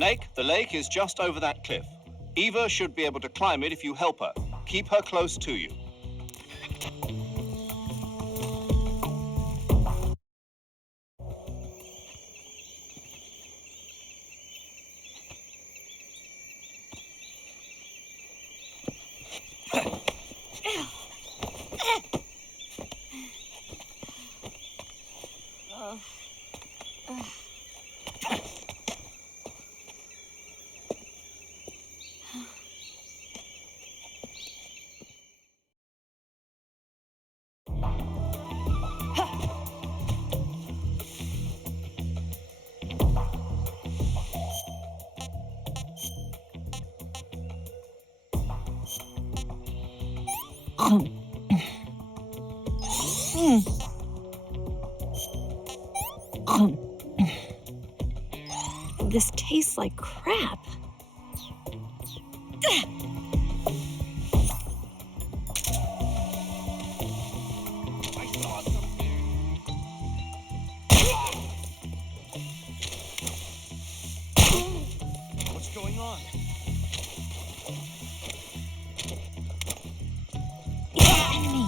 Snake, the lake is just over that cliff. Eva should be able to climb it if you help her. Keep her close to you. This tastes like crap. What's going on? Enemy.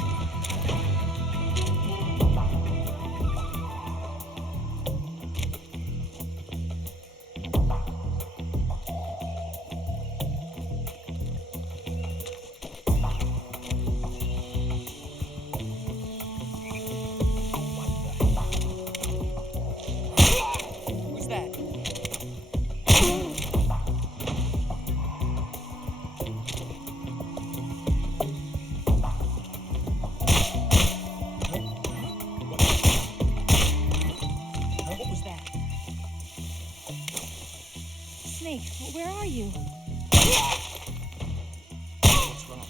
Who's that? What was that? Snake, where are you? What's wrong?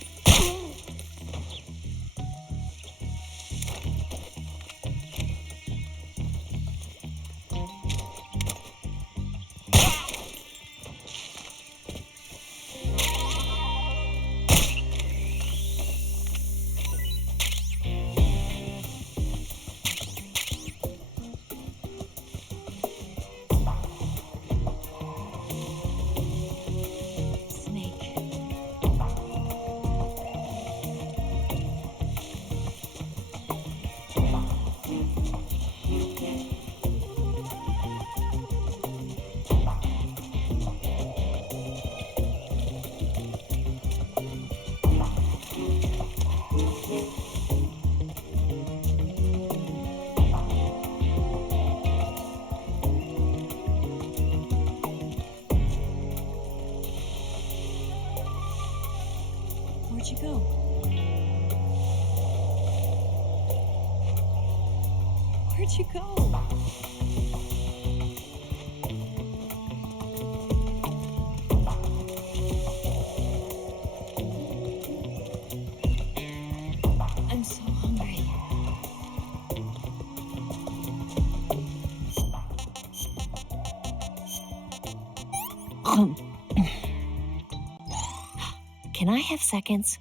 Snake. Where'd you go? Where'd you go? I'm so hungry. Can I have seconds?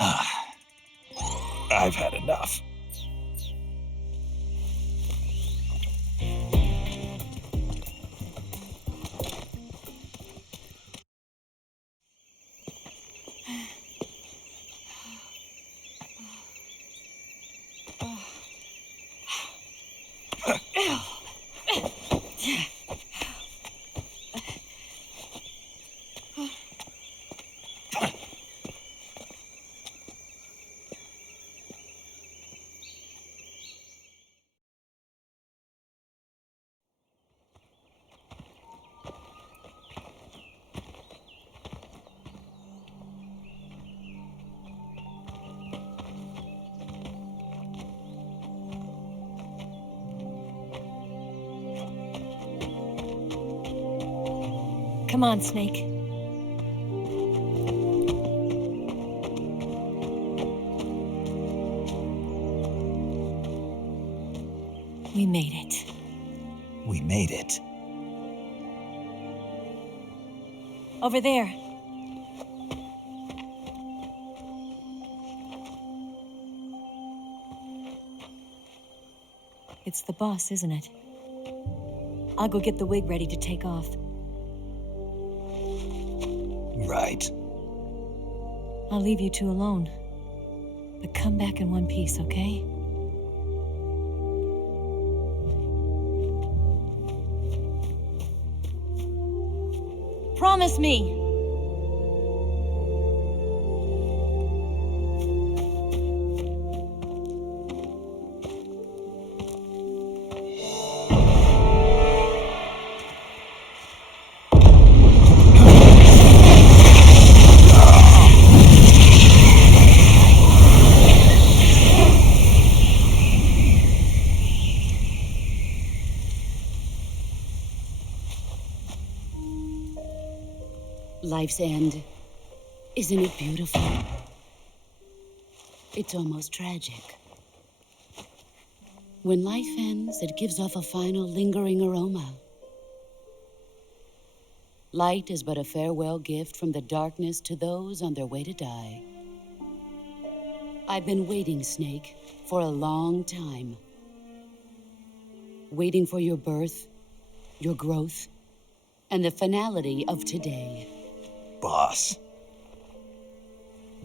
I've had enough. Come on, Snake. We made it. We made it. Over there. It's the boss, isn't it? I'll go get the wig ready to take off. Right. I'll leave you two alone. But come back in one piece, okay? Promise me! Life's end. Isn't it beautiful? It's almost tragic. When life ends, it gives off a final lingering aroma. Light is but a farewell gift from the darkness to those on their way to die. I've been waiting, Snake, for a long time. Waiting for your birth, your growth, and the finality of today. Boss.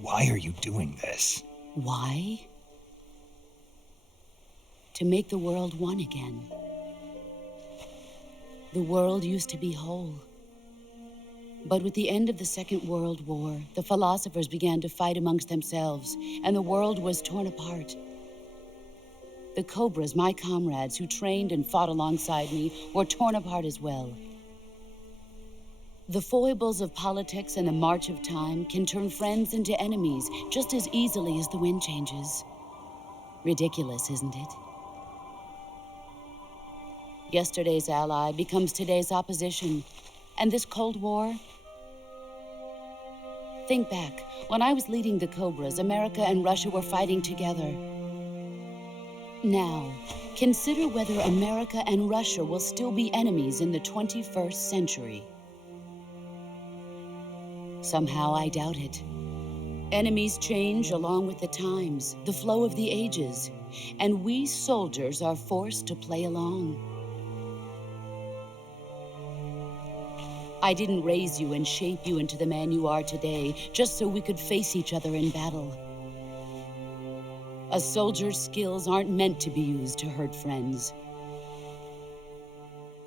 Why are you doing this? Why? To make the world one again. The world used to be whole. But with the end of the Second World War, the philosophers began to fight amongst themselves, and the world was torn apart. The Cobras, my comrades who trained and fought alongside me, were torn apart as well. The foibles of politics and the march of time can turn friends into enemies just as easily as the wind changes. Ridiculous, isn't it? Yesterday's ally becomes today's opposition. And this Cold War? Think back. When I was leading the Cobras, America and Russia were fighting together. Now, consider whether America and Russia will still be enemies in the 21st century. Somehow I doubt it. Enemies change along with the times, the flow of the ages, and we soldiers are forced to play along. I didn't raise you and shape you into the man you are today just so we could face each other in battle. A soldier's skills aren't meant to be used to hurt friends.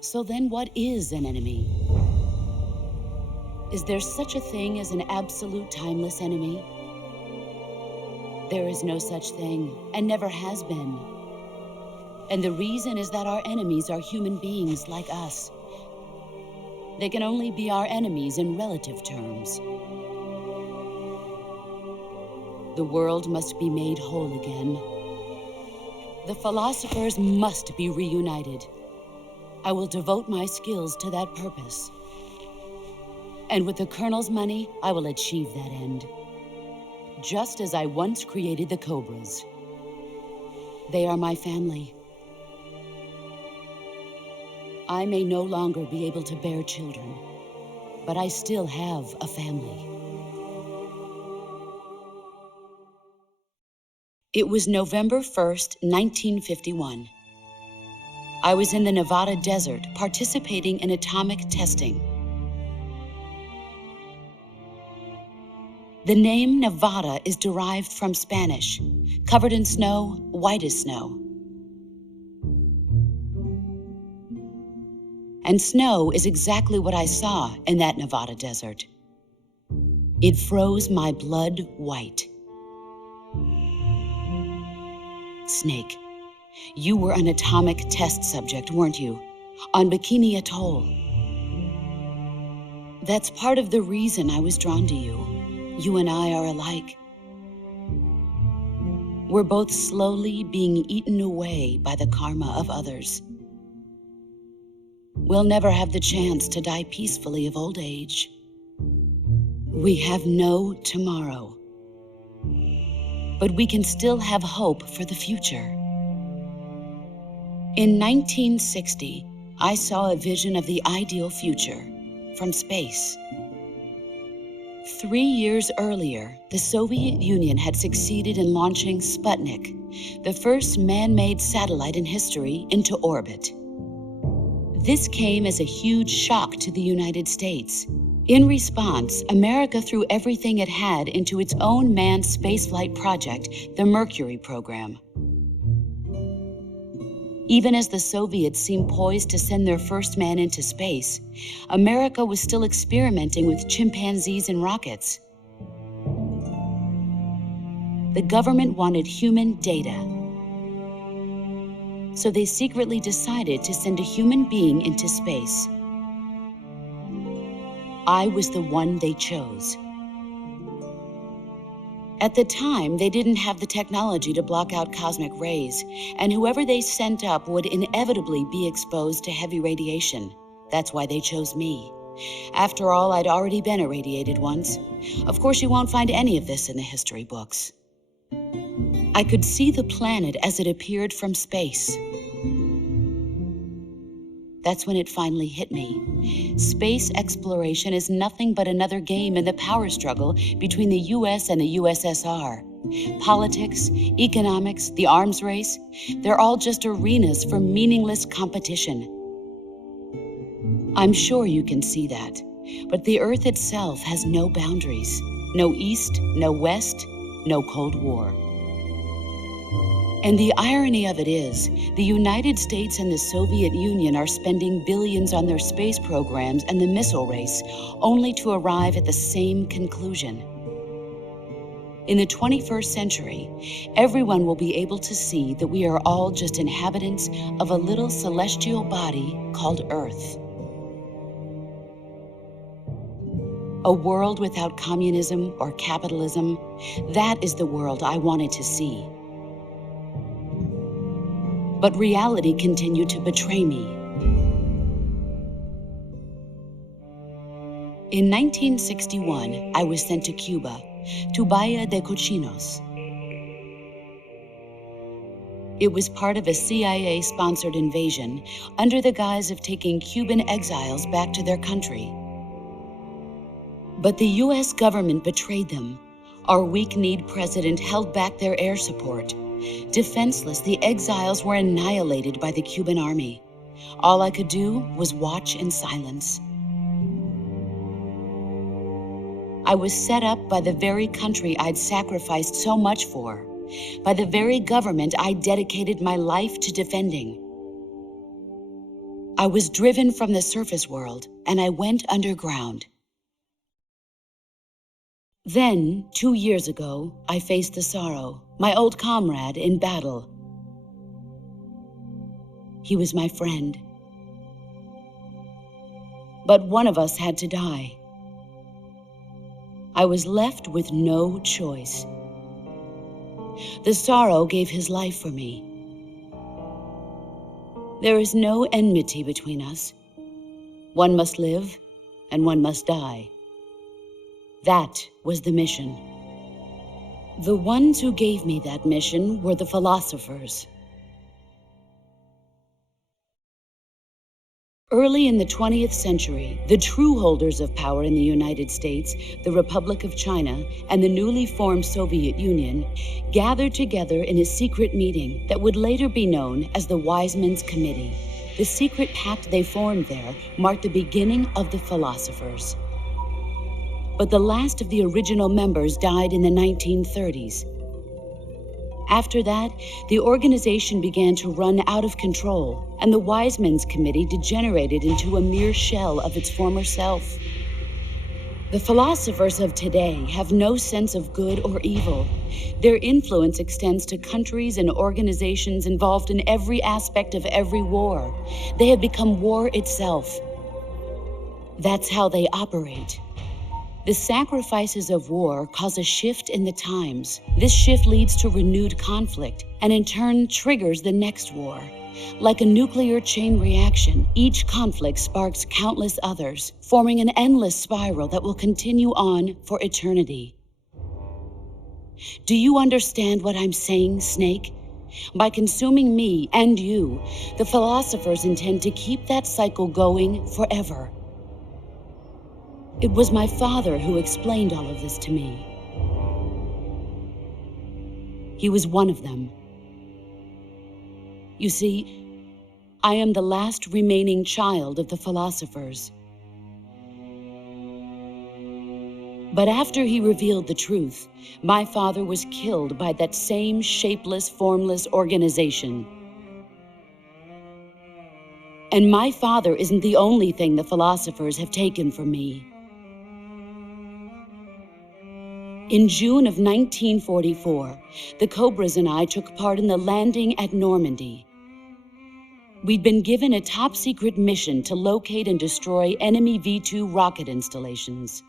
So then what is an enemy? Is there such a thing as an absolute timeless enemy? There is no such thing, and never has been. And the reason is that our enemies are human beings like us. They can only be our enemies in relative terms. The world must be made whole again. The philosophers must be reunited. I will devote my skills to that purpose. And with the Colonel's money, I will achieve that end. Just as I once created the Cobras. They are my family. I may no longer be able to bear children, but I still have a family. It was November 1st, 1951. I was in the Nevada desert participating in atomic testing. The name Nevada is derived from Spanish, covered in snow, white as snow. And snow is exactly what I saw in that Nevada desert. It froze my blood white. Snake, you were an atomic test subject, weren't you? On Bikini Atoll. That's part of the reason I was drawn to you. You and I are alike. We're both slowly being eaten away by the karma of others. We'll never have the chance to die peacefully of old age. We have no tomorrow. But we can still have hope for the future. In 1960, I saw a vision of the ideal future from space. 3 years earlier, the Soviet Union had succeeded in launching Sputnik, the first man-made satellite in history, into orbit. This came as a huge shock to the United States. In response, America threw everything it had into its own manned spaceflight project, the Mercury program. Even as the Soviets seemed poised to send their first man into space, America was still experimenting with chimpanzees and rockets. The government wanted human data, so they secretly decided to send a human being into space. I was the one they chose. At the time, they didn't have the technology to block out cosmic rays, and whoever they sent up would inevitably be exposed to heavy radiation. That's why they chose me. After all, I'd already been irradiated once. Of course, you won't find any of this in the history books. I could see the planet as it appeared from space. That's when it finally hit me. Space exploration is nothing but another game in the power struggle between the US and the USSR. Politics, economics, the arms race, they're all just arenas for meaningless competition. I'm sure you can see that, but the Earth itself has no boundaries. No East, no West, no Cold War. And the irony of it is, the United States and the Soviet Union are spending billions on their space programs and the missile race, only to arrive at the same conclusion. In the 21st century, everyone will be able to see that we are all just inhabitants of a little celestial body called Earth. A world without communism or capitalism, that is the world I wanted to see. But reality continued to betray me. In 1961, I was sent to Cuba, to Bahia de Cochinos. It was part of a CIA-sponsored invasion under the guise of taking Cuban exiles back to their country. But the US government betrayed them. Our weak-kneed president held back their air support. Defenseless, the exiles were annihilated by the Cuban army. All I could do was watch in silence. I was set up by the very country I'd sacrificed so much for, by the very government I dedicated my life to defending. I was driven from the surface world, and I went underground. Then, 2 years ago, I faced the sorrow, my old comrade in battle. He was my friend. But one of us had to die. I was left with no choice. The sorrow gave his life for me. There is no enmity between us. One must live, and one must die. That was the mission. The ones who gave me that mission were the philosophers. Early in the 20th century, the true holders of power in the United States, the Republic of China, and the newly formed Soviet Union gathered together in a secret meeting that would later be known as the Wise Men's Committee. The secret pact they formed there marked the beginning of the philosophers. But the last of the original members died in the 1930s. After that, the organization began to run out of control, and the Wise Men's Committee degenerated into a mere shell of its former self. The philosophers of today have no sense of good or evil. Their influence extends to countries and organizations involved in every aspect of every war. They have become war itself. That's how they operate. The sacrifices of war cause a shift in the times. This shift leads to renewed conflict, and in turn triggers the next war. Like a nuclear chain reaction, each conflict sparks countless others, forming an endless spiral that will continue on for eternity. Do you understand what I'm saying, Snake? By consuming me and you, the philosophers intend to keep that cycle going forever. It was my father who explained all of this to me. He was one of them. You see, I am the last remaining child of the philosophers. But after he revealed the truth, my father was killed by that same shapeless, formless organization. And my father isn't the only thing the philosophers have taken from me. In June of 1944, the Cobras and I took part in the landing at Normandy. We'd been given a top-secret mission to locate and destroy enemy V-2 rocket installations.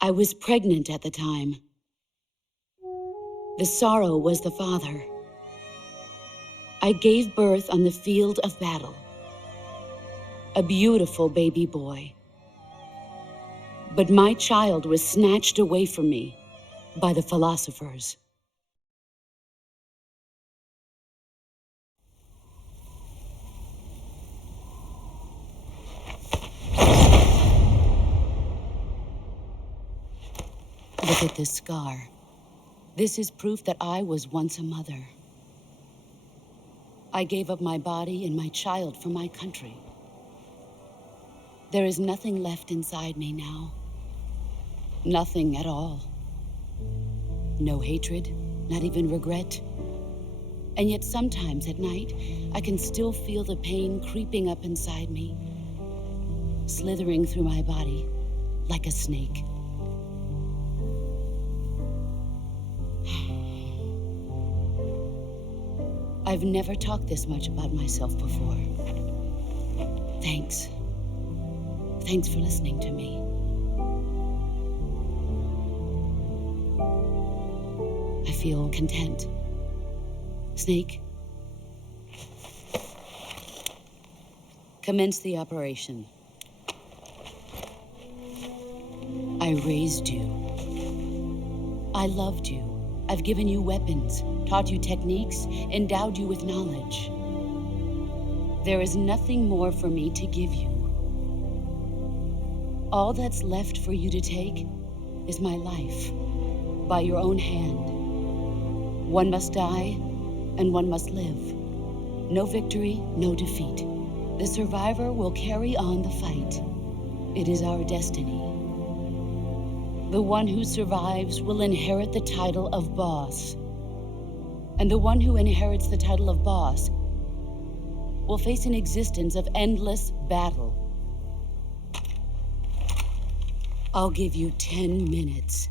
I was pregnant at the time. The sorrow was the father. I gave birth on the field of battle. A beautiful baby boy. But my child was snatched away from me by the philosophers. Look at this scar. This is proof that I was once a mother. I gave up my body and my child for my country. There is nothing left inside me now. Nothing at all. No hatred, not even regret. And yet sometimes at night, I can still feel the pain creeping up inside me, slithering through my body like a snake. I've never talked this much about myself before. Thanks. Thanks for listening to me. I feel content. Snake, commence the operation. I raised you. I loved you. I've given you weapons, taught you techniques, endowed you with knowledge. There is nothing more for me to give you. All that's left for you to take is my life, by your own hand. One must die, and one must live. No victory, no defeat. The survivor will carry on the fight. It is our destiny. The one who survives will inherit the title of boss. And the one who inherits the title of boss will face an existence of endless battle. I'll give you 10 minutes.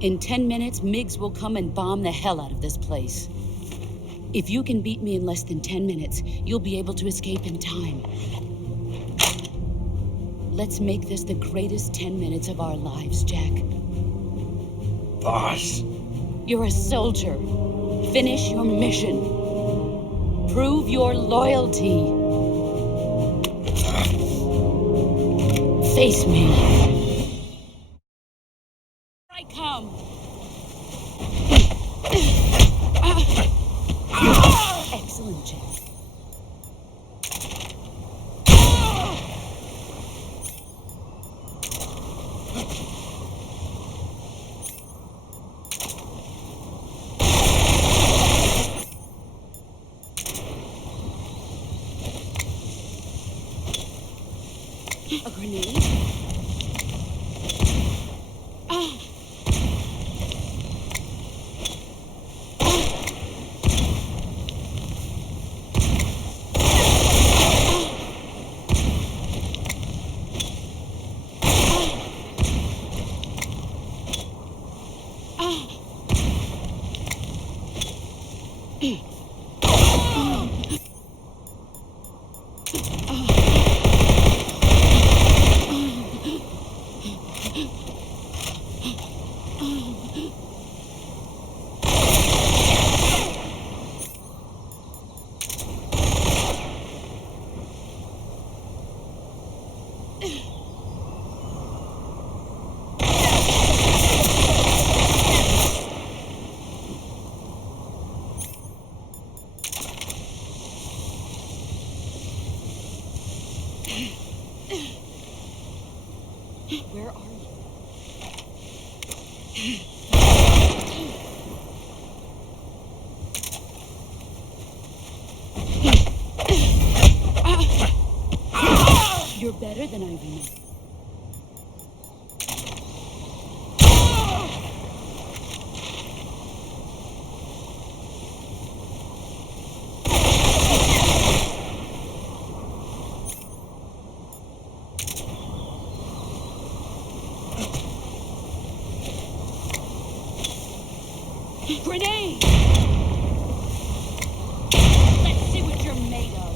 In 10 minutes, MiGs will come and bomb the hell out of this place. If you can beat me in less than 10 minutes, you'll be able to escape in time. Let's make this the greatest 10 minutes of our lives, Jack. Boss. You're a soldier. Finish your mission. Prove your loyalty. Face me. Here I come. Excellent. A grenade? Where are you? You're better than I remember. Grenade! Let's see what you're made of.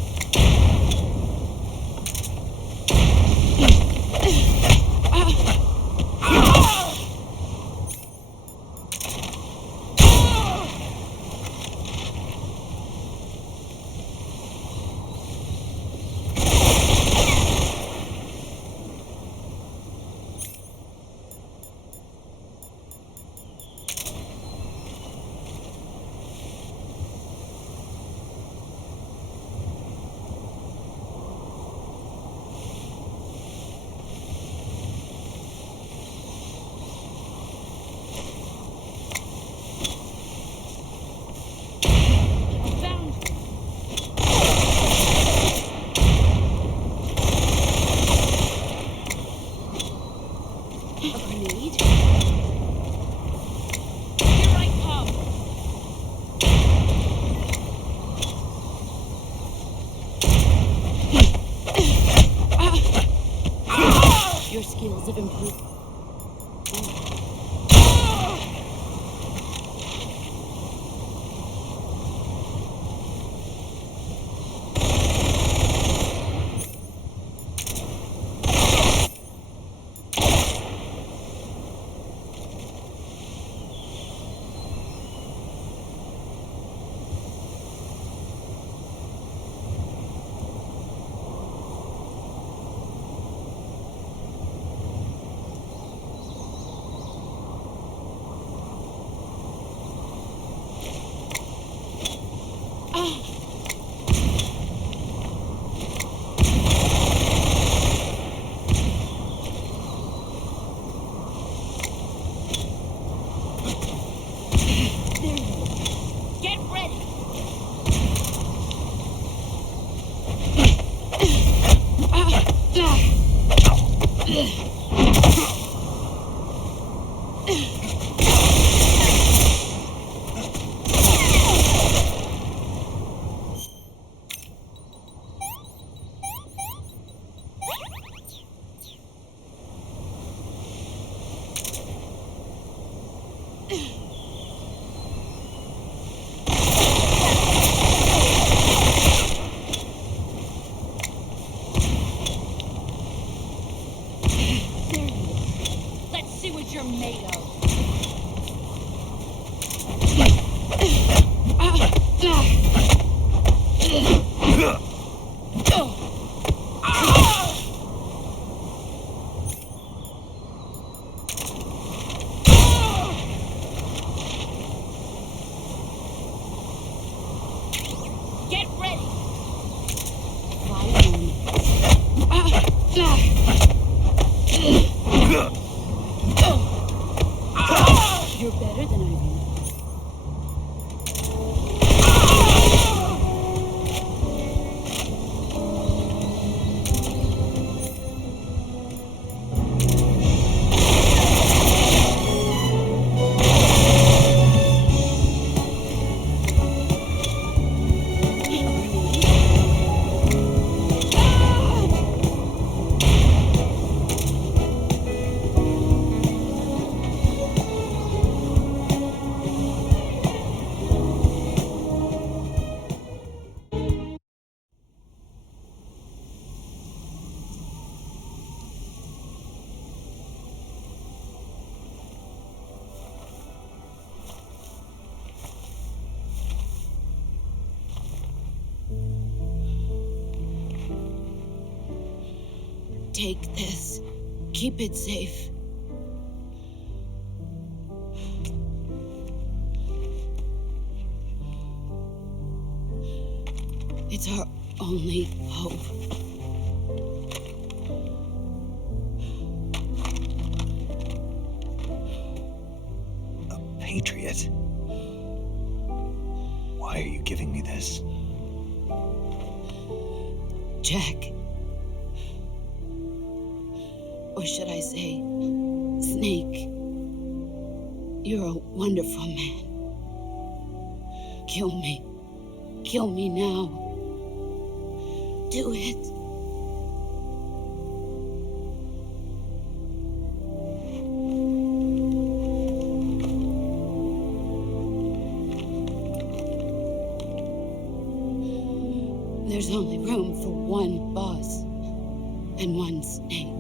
Your skills have improved. You're better than I remember. Take this. Keep it safe. It's our only hope. A patriot? Why are you giving me this? Jack. Or should I say, Snake. You're a wonderful man. Kill me. Kill me now. Do it. There's only room for one boss and one snake.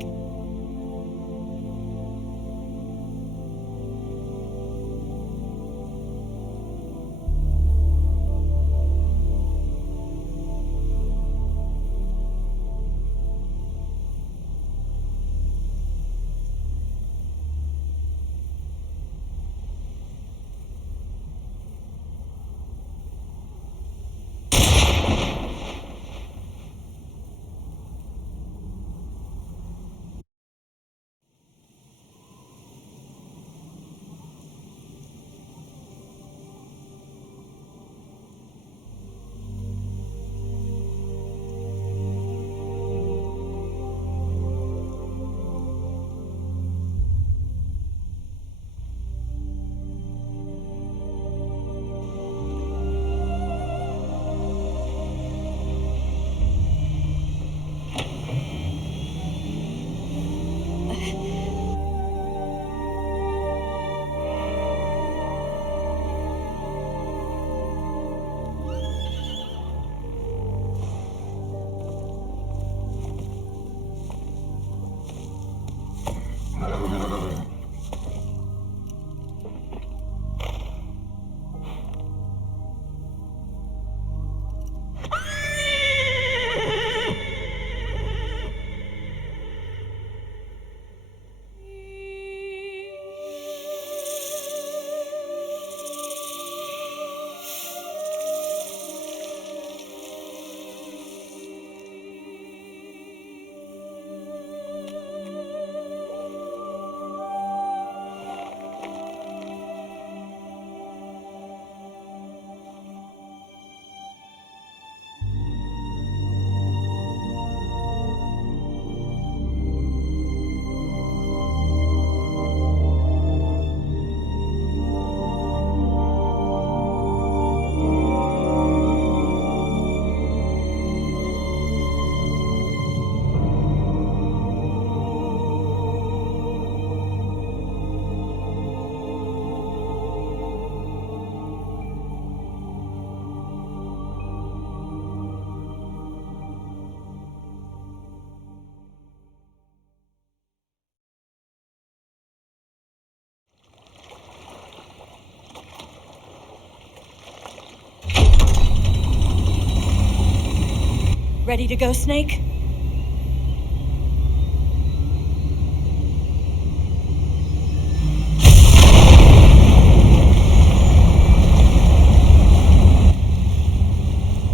Ready to go, Snake?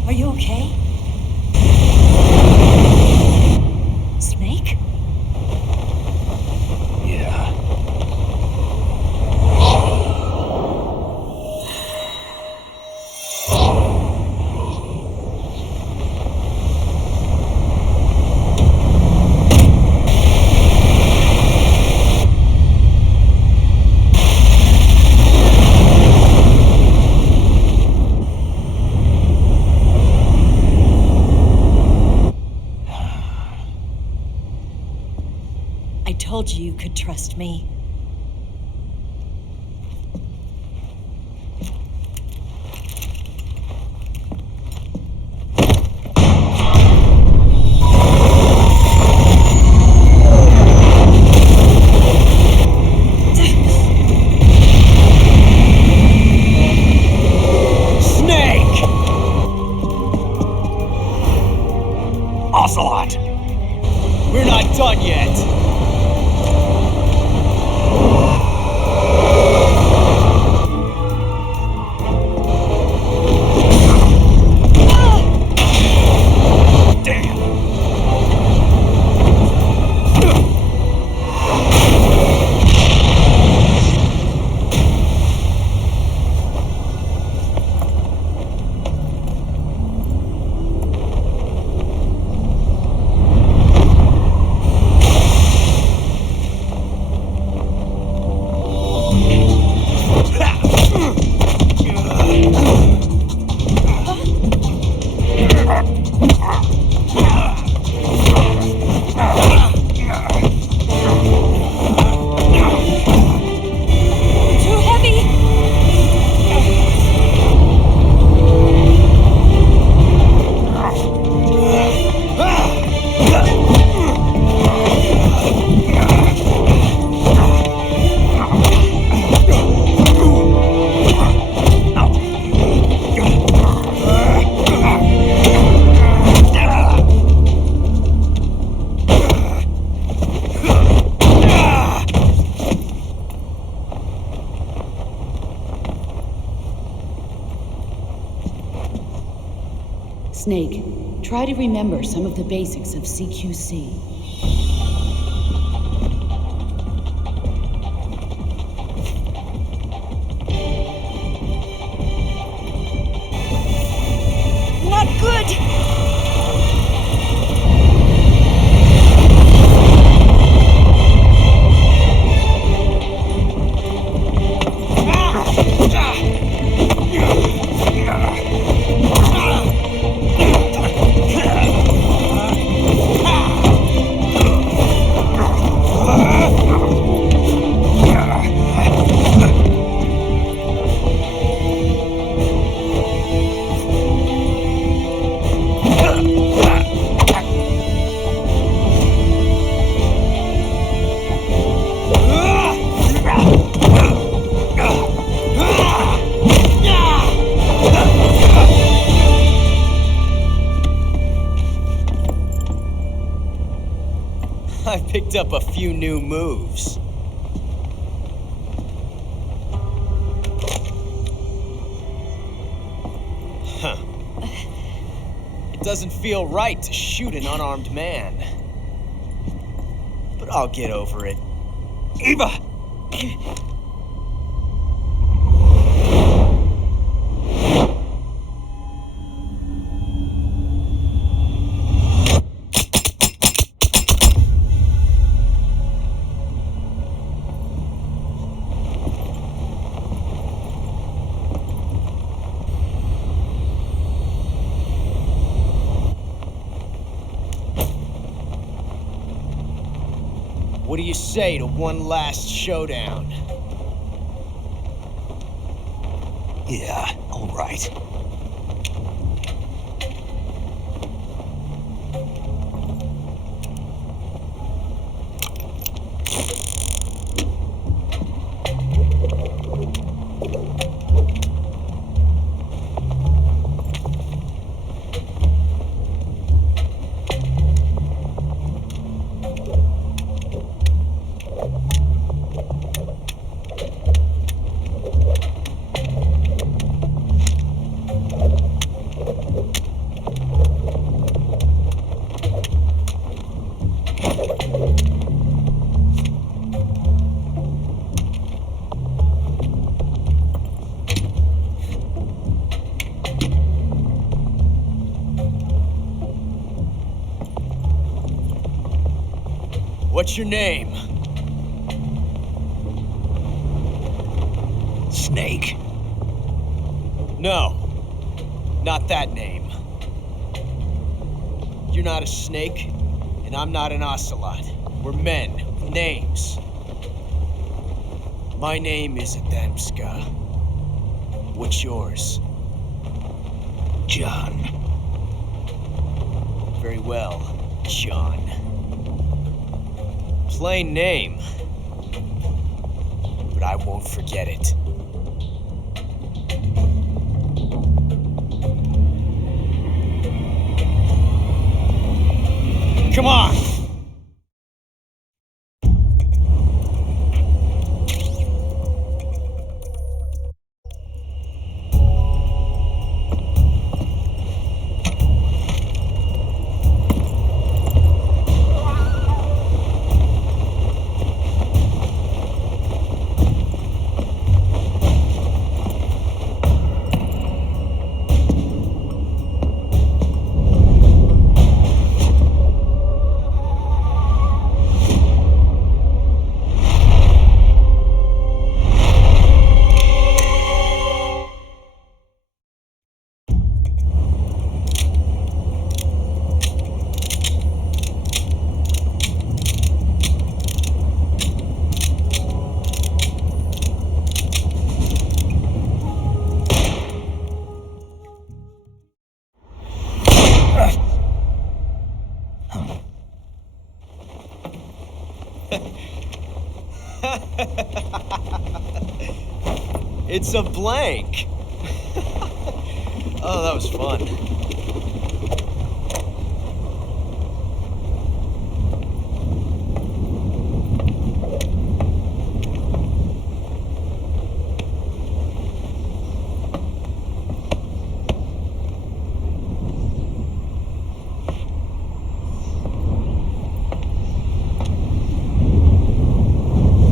Are you okay? Snake? Yeah. I told you you could trust me. Ocelot! We're not done yet! Snake, try to remember some of the basics of CQC. Not good! I picked up a few new moves. Huh. It doesn't feel right to shoot an unarmed man. But I'll get over it. Eva! What do you say to one last showdown? Yeah, all right. What's your name? Snake. No, not that name. You're not a snake, and I'm not an ocelot. We're men with names. My name is Adamska. What's yours? John. Very well, John. Plain name, but I won't forget it. Come on! It's a blank. Oh, that was fun.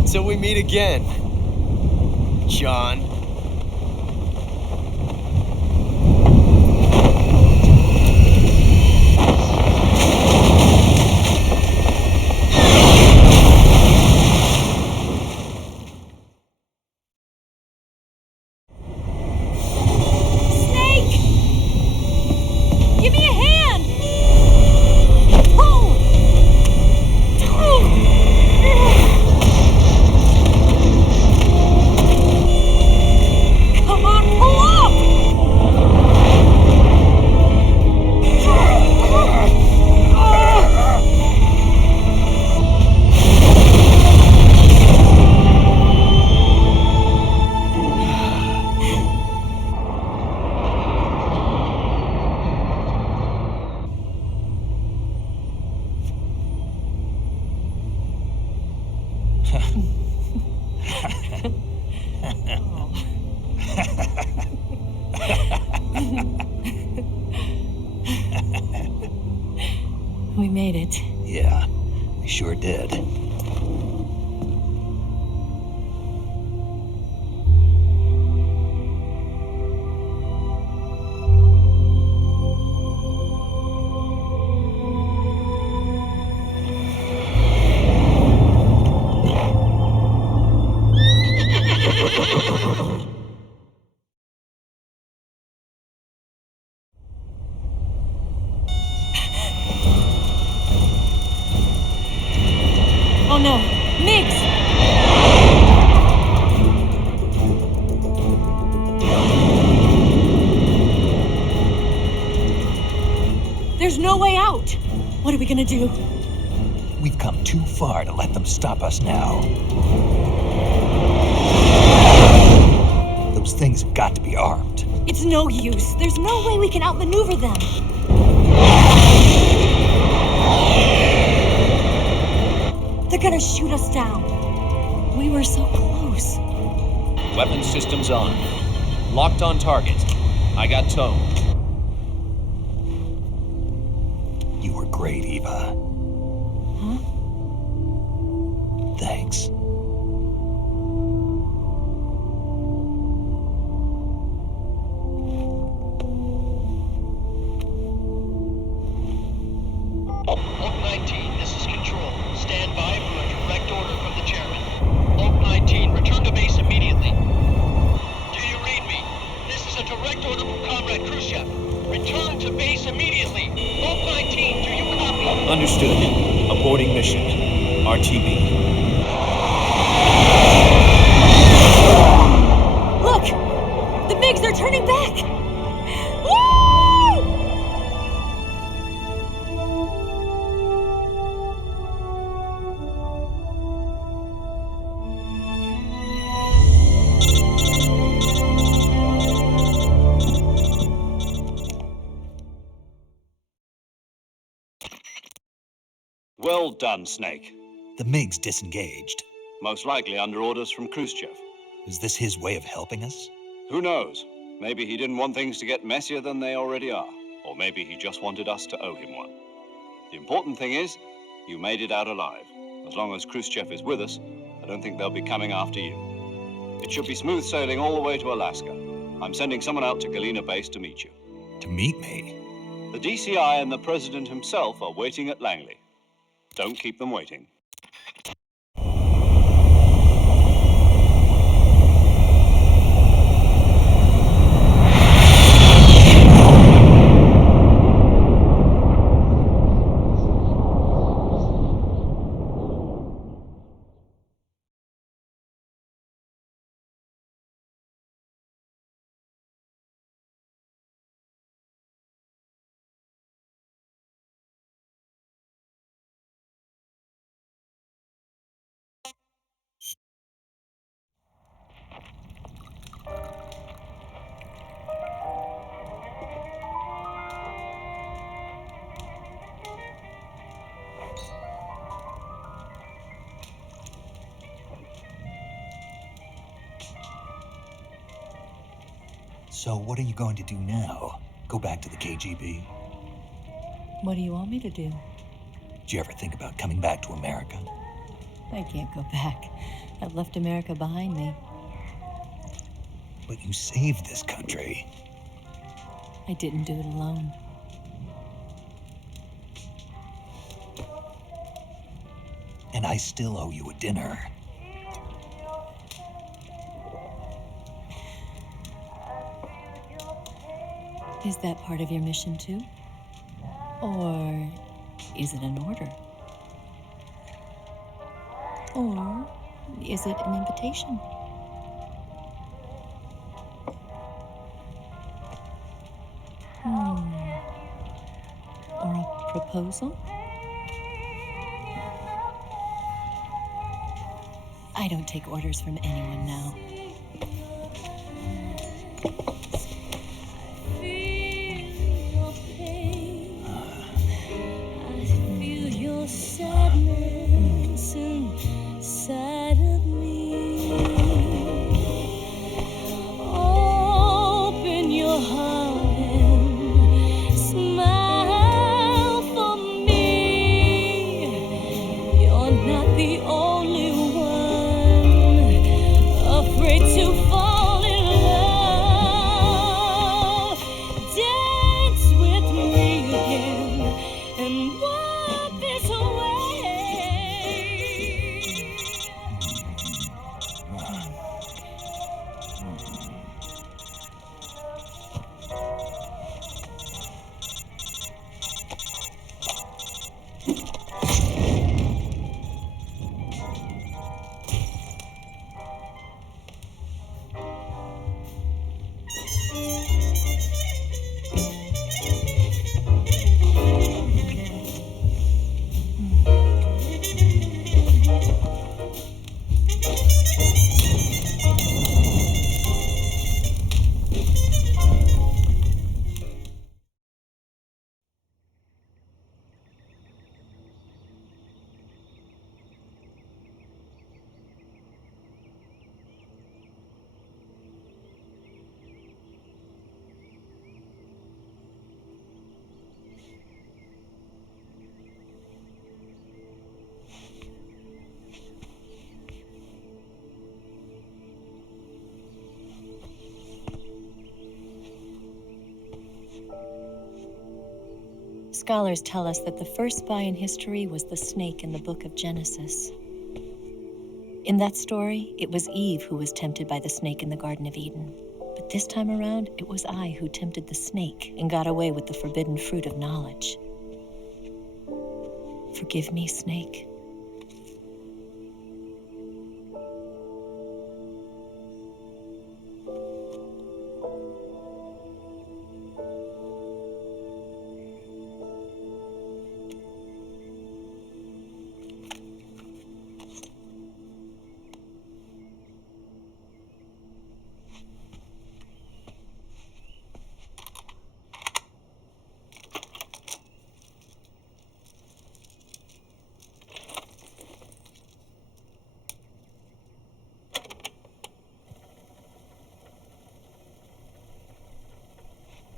Till we meet again, John. Snake! Give me a hand! Pull! Come on, pull up! We made it. Yeah, we sure did. Oh no, Migs! There's no way out! What are we gonna do? We've come too far to let them stop us now. Those things have got to be armed. It's no use. There's no way we can outmaneuver them. They're gonna shoot us down. We were so close. Weapon systems on. Locked on target. I got tone. You were great, Eva. Huh? Thanks. Oak 19, this is Control. Stand by for a direct order from the chairman. Oak 19, return to base immediately. Do you read me? This is a direct order from Comrade Khrushchev. Return to base immediately. Oak 19, do you copy? Understood. Aborting mission. RTB. Look! The Migs, they're turning back! Woo! Well done, Snake. The MiG's disengaged. Most likely under orders from Khrushchev. Is this his way of helping us? Who knows? Maybe he didn't want things to get messier than they already are. Or maybe he just wanted us to owe him one. The important thing is, you made it out alive. As long as Khrushchev is with us, I don't think they'll be coming after you. It should be smooth sailing all the way to Alaska. I'm sending someone out to Galena Base to meet you. To meet me? The DCI and the President himself are waiting at Langley. Don't keep them waiting. So what are you going to do now? Go back to the KGB? What do you want me to do? Did you ever think about coming back to America? I can't go back. I've left America behind me. But you saved this country. I didn't do it alone. And I still owe you a dinner. Is that part of your mission too? Or is it an order? Or is it an invitation? Or a proposal? I don't take orders from anyone now. Sadness inside of me. Open your heart and smile for me. You're not the only one afraid to fall in love. Dance with me again and wipe this away. Scholars tell us that the first spy in history was the snake in the book of Genesis. In that story, it was Eve who was tempted by the snake in the Garden of Eden. But this time around, it was I who tempted the snake and got away with the forbidden fruit of knowledge. Forgive me, snake.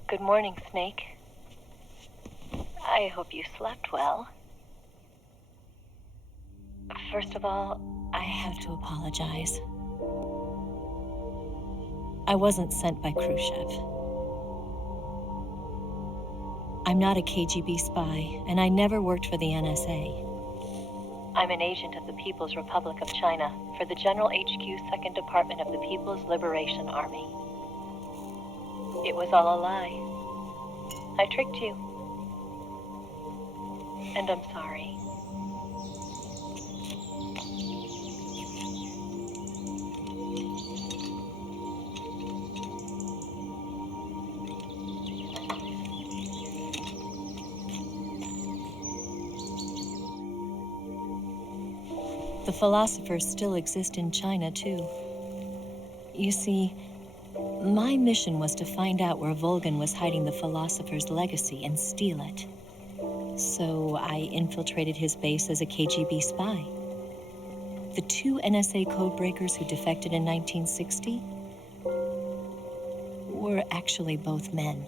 Good morning, Snake. I hope you slept well. First of all, I have to apologize. I wasn't sent by Khrushchev. I'm not a KGB spy, and I never worked for the NSA. I'm an agent of the People's Republic of China for the General HQ 2nd Department of the People's Liberation Army. It was all a lie. I tricked you. And I'm sorry. The philosophers still exist in China, too. You see, my mission was to find out where Volgan was hiding the philosopher's legacy and steal it. So I infiltrated his base as a KGB spy. The 2 NSA codebreakers who defected in 1960? were actually both men.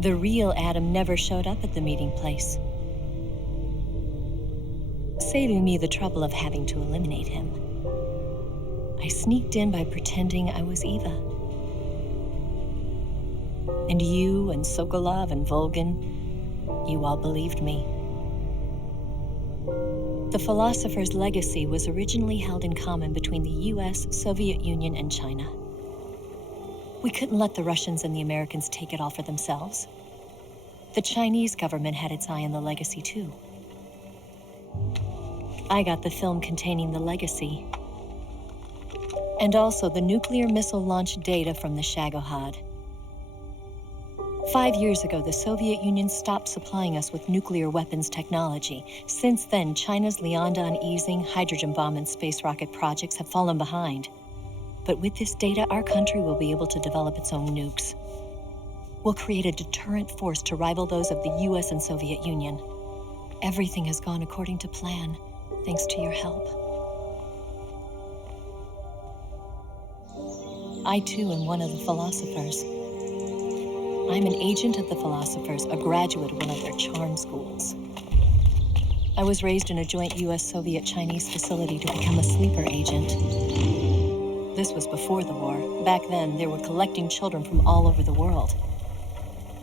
The real Adam never showed up at the meeting place, saving me the trouble of having to eliminate him. I sneaked in by pretending I was Eva. And you and Sokolov and Volgan, you all believed me. The philosopher's legacy was originally held in common between the US, Soviet Union, and China. We couldn't let the Russians and the Americans take it all for themselves. The Chinese government had its eye on the legacy too. I got the film containing the legacy, and also the nuclear missile launch data from the Shagohod. 5 years ago, the Soviet Union stopped supplying us with nuclear weapons technology. Since then, China's Liaodong easing, hydrogen bomb, and space rocket projects have fallen behind. But with this data, our country will be able to develop its own nukes. We'll create a deterrent force to rival those of the US and Soviet Union. Everything has gone according to plan, thanks to your help. I too am one of the philosophers. I'm an agent of the philosophers, a graduate of one of their charm schools. I was raised in a joint US-Soviet-Chinese facility to become a sleeper agent. This was before the war. Back then, they were collecting children from all over the world.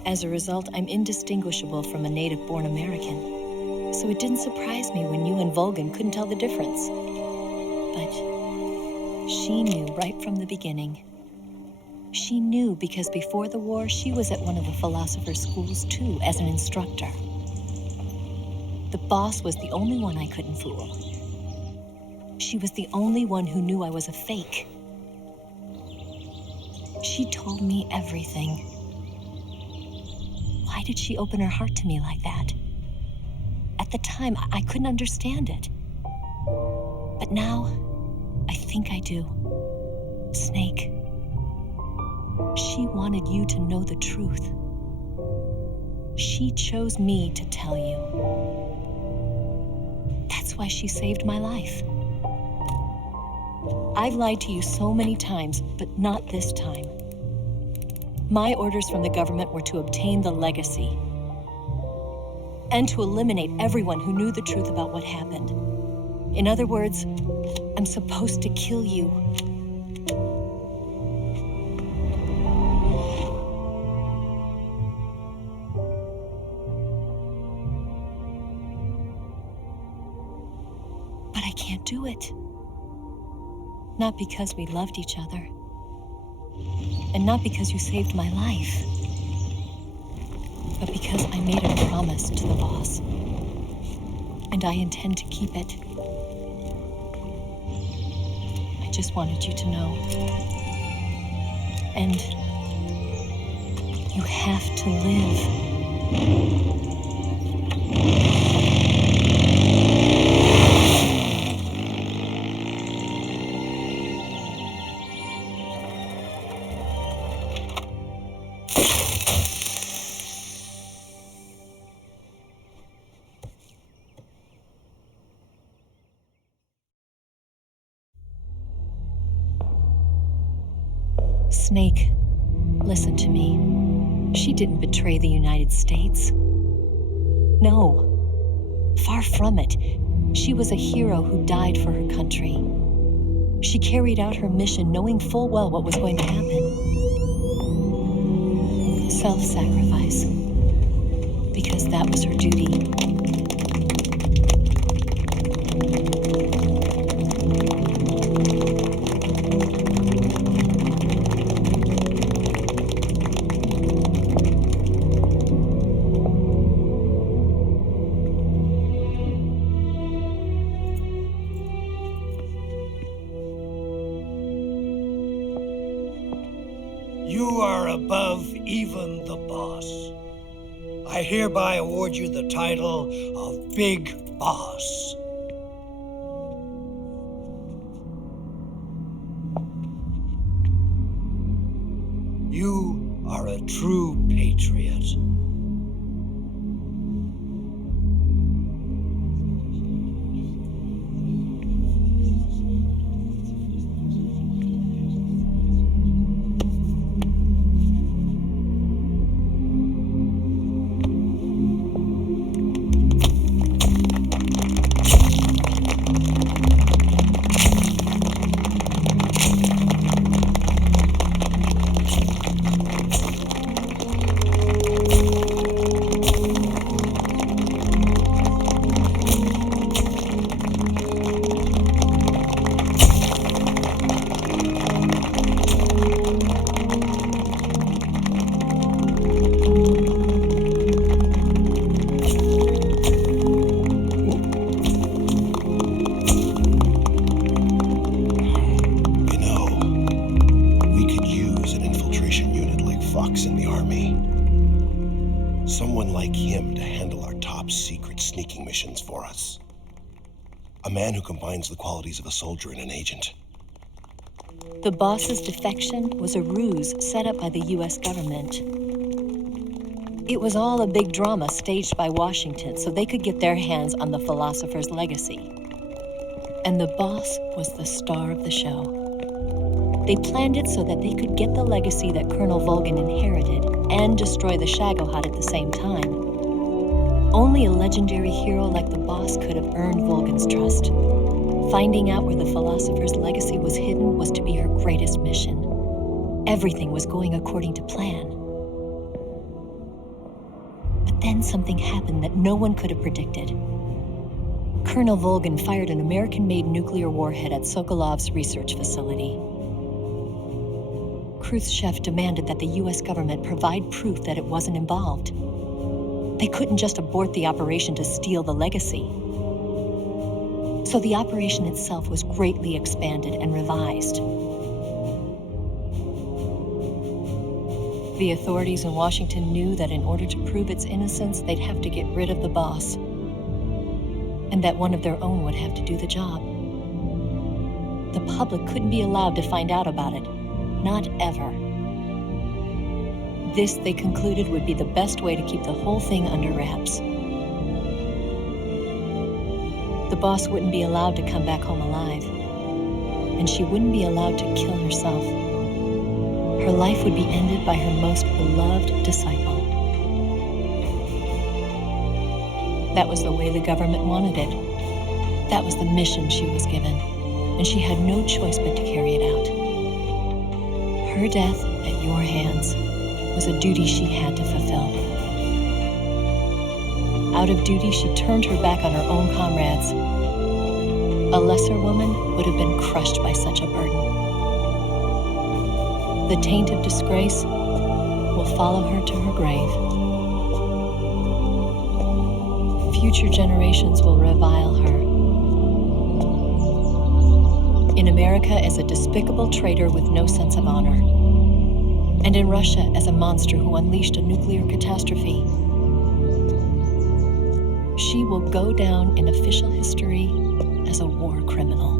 As a result, I'm indistinguishable from a native-born American. So it didn't surprise me when you and Volgan couldn't tell the difference. But she knew right from the beginning. She knew because before the war, she was at one of the philosopher's schools too, as an instructor. The boss was the only one I couldn't fool. She was the only one who knew I was a fake. She told me everything. Why did she open her heart to me like that? At the time, I couldn't understand it. But now, I think I do. Snake. She wanted you to know the truth. She chose me to tell you. That's why she saved my life. I've lied to you so many times, but not this time. My orders from the government were to obtain the legacy and to eliminate everyone who knew the truth about what happened. In other words, I'm supposed to kill you. But I can't do it. Not because we loved each other. And not because you saved my life. But because I made a promise to the boss. And I intend to keep it. I just wanted you to know. And you have to live. Snake, listen to me. She didn't betray the United States. No, far from it. She was a hero who died for her country. She carried out her mission knowing full well what was going to happen. Self-sacrifice. Because that was her duty. You are above even the boss. I hereby award you the title of Big Boss. You are a true patriot. secret sneaking missions for us. A man who combines the qualities of a soldier and an agent. The boss's defection was a ruse set up by the US government. It was all a big drama staged by Washington so they could get their hands on the philosopher's legacy. And the boss was the star of the show. They planned it so that they could get the legacy that Colonel Volgin inherited and destroy the Shagohod at the same time. Only a legendary hero like the boss could have earned Volgin's trust. Finding out where the philosopher's legacy was hidden was to be her greatest mission. Everything was going according to plan. But then something happened that no one could have predicted. Colonel Volgin fired an American-made nuclear warhead at Sokolov's research facility. Khrushchev demanded that the US government provide proof that it wasn't involved. They couldn't just abort the operation to steal the legacy. So the operation itself was greatly expanded and revised. The authorities in Washington knew that in order to prove its innocence, they'd have to get rid of the boss, and that one of their own would have to do the job. The public couldn't be allowed to find out about it, not ever. This, they concluded, would be the best way to keep the whole thing under wraps. The boss wouldn't be allowed to come back home alive, and she wouldn't be allowed to kill herself. Her life would be ended by her most beloved disciple. That was the way the government wanted it. That was the mission she was given, and she had no choice but to carry it out. Her death at your hands was a duty she had to fulfill. Out of duty, she turned her back on her own comrades. A lesser woman would have been crushed by such a burden. The taint of disgrace will follow her to her grave. Future generations will revile her. In America as a despicable traitor with no sense of honor. And in Russia as a monster who unleashed a nuclear catastrophe. She will go down in official history as a war criminal.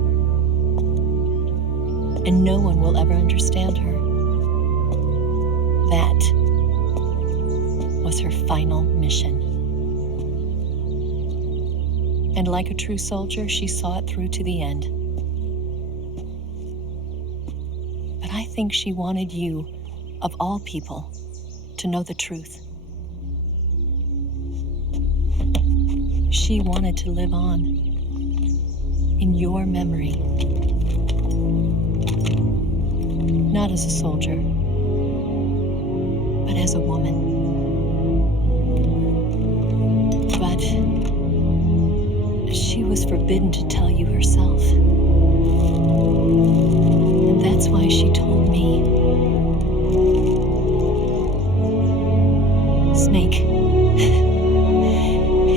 And no one will ever understand her. That was her final mission. And like a true soldier, she saw it through to the end. But I think she wanted you, of all people, to know the truth. She wanted to live on in your memory. Not as a soldier, but as a woman. But she was forbidden to tell you herself. And that's why she told me. Snake,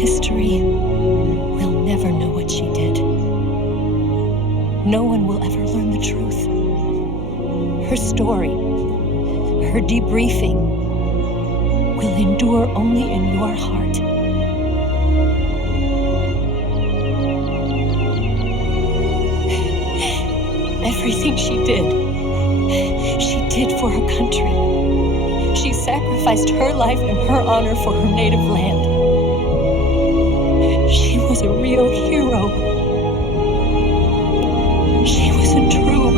history will never know what she did. No one will ever learn the truth. Her story, her debriefing, will endure only in your heart. Everything she did for her country. She sacrificed her life and her honor for her native land. She was a real hero. She was a true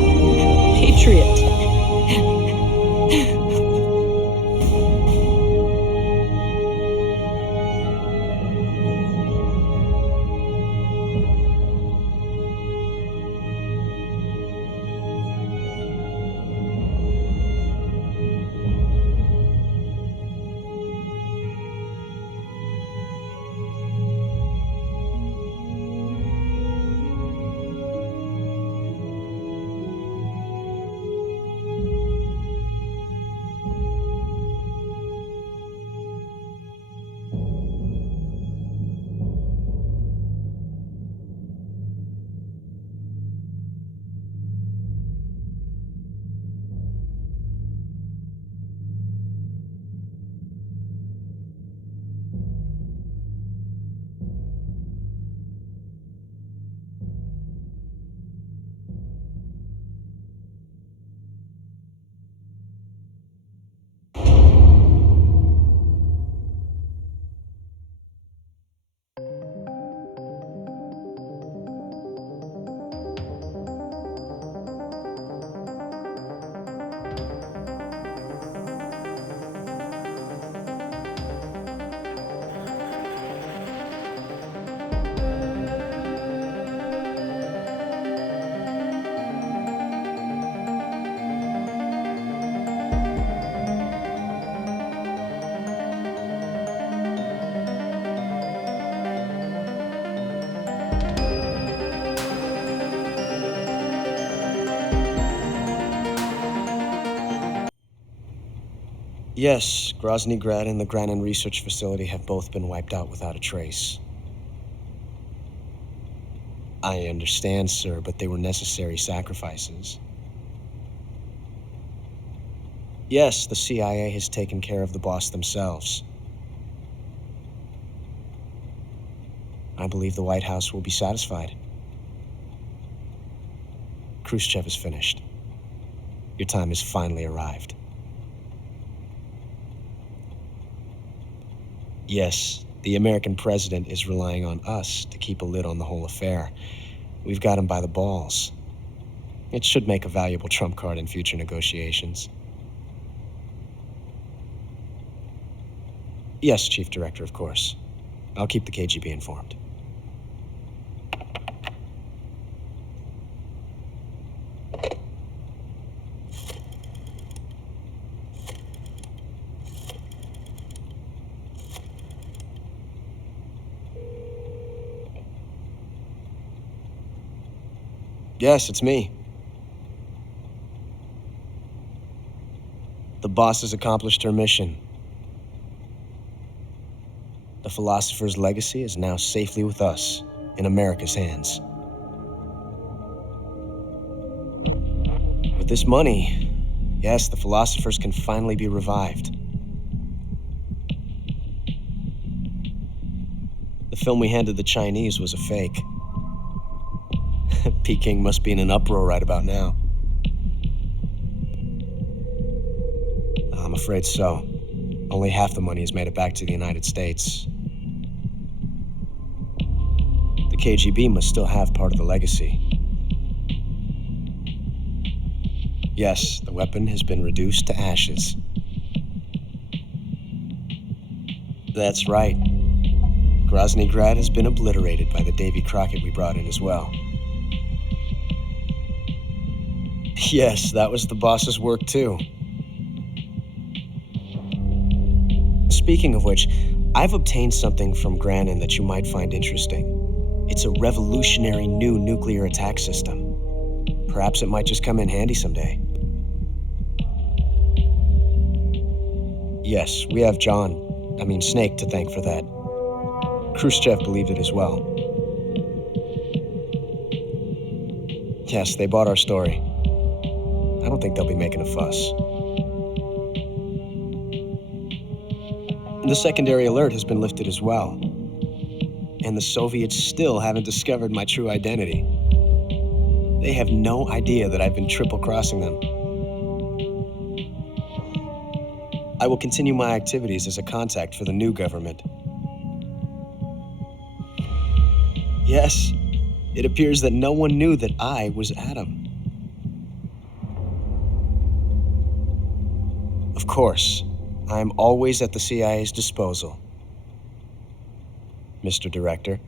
patriot. Yes, Grozny Grad and the Granin Research Facility have both been wiped out without a trace. I understand, sir, but they were necessary sacrifices. Yes, the CIA has taken care of the boss themselves. I believe the White House will be satisfied. Khrushchev is finished. Your time has finally arrived. Yes, the American president is relying on us to keep a lid on the whole affair. We've got him by the balls. It should make a valuable trump card in future negotiations. Yes, Chief Director, of course. I'll keep the KGB informed. Yes, it's me. The boss has accomplished her mission. The philosopher's legacy is now safely with us, in America's hands. With this money, yes, the philosophers can finally be revived. The film we handed the Chinese was a fake. Peking must be in an uproar right about now. I'm afraid so. Only half the money has made it back to the United States. The KGB must still have part of the legacy. Yes, the weapon has been reduced to ashes. That's right. Grozny Grad has been obliterated by the Davy Crockett we brought in as well. Yes, that was the boss's work too. Speaking of which, I've obtained something from Granin that you might find interesting. It's a revolutionary new nuclear attack system. Perhaps it might just come in handy someday. Yes, we have Snake to thank for that. Khrushchev believed it as well. Yes, they bought our story. I don't think they'll be making a fuss. The secondary alert has been lifted as well. And the Soviets still haven't discovered my true identity. They have no idea that I've been triple-crossing them. I will continue my activities as a contact for the new government. Yes, it appears that no one knew that I was Adam. Of course, I'm always at the CIA's disposal, Mr. Director.